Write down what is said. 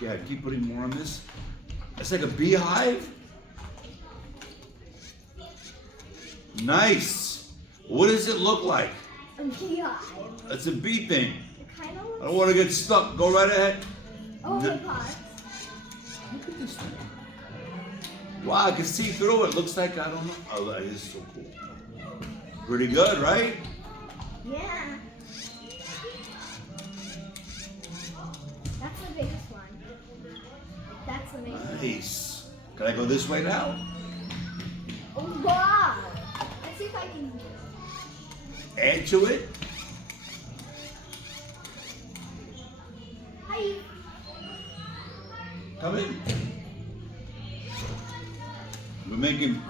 Yeah, keep putting more on this. It's like a beehive. Nice. What does it look like? A beehive. It's a bee thing. It kind of I looks. don't want to get stuck. Go right ahead. Oh, hey, pause. Look at this thing. Wow, I can see through it. Looks like, I don't know. Oh, that is so cool. Pretty good, right? Yeah. That's the biggest one. That's amazing. Nice. Can I go this way now? Oh, wow. Let's see if I can. Add to it. Hi. Come in. We're making